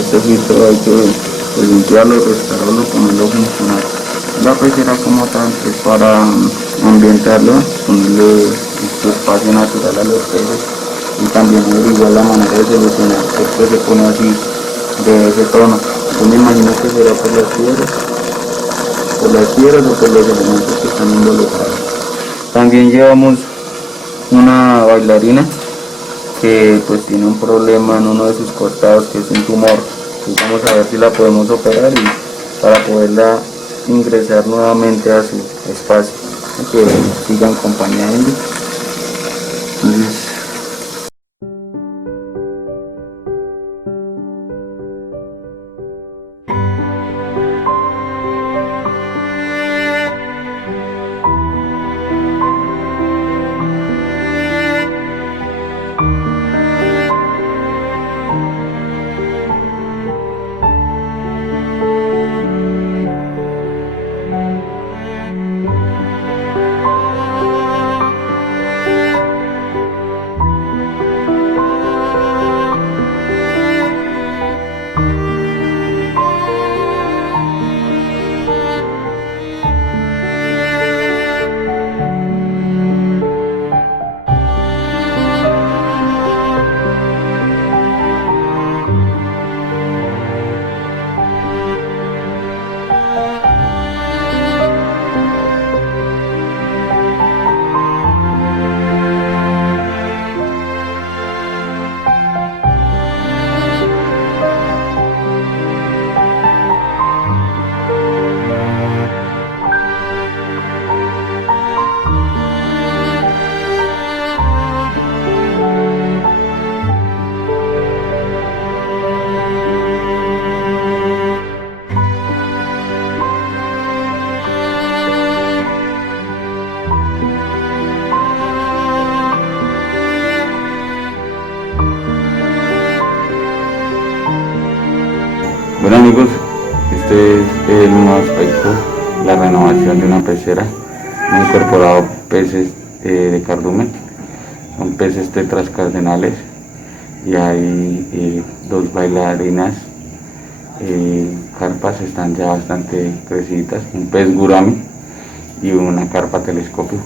este filtro hay que limpiarlo, restaurarlo, ponerlo funcional. La pecera como tal es para ambientarlo, ponerle su espacio natural a los peces y también averiguar la manera de solucionar que el pez se pone así de ese tono. Yo me imagino que será por las piedras o por los elementos que están involucrados. También llevamos una bailarina que pues tiene un problema en uno de sus costados, que es un tumor. Entonces vamos a ver si la podemos operar y para poderla ingresar nuevamente a su espacio, que siga en compañía de ella. Entonces, bueno amigos, este es el nuevo aspecto, la renovación de una pecera. Hemos incorporado peces de cardumen, son peces tetras cardenales y hay dos bailarinas, carpas están ya bastante crecidas, un pez gurami y una carpa telescopio.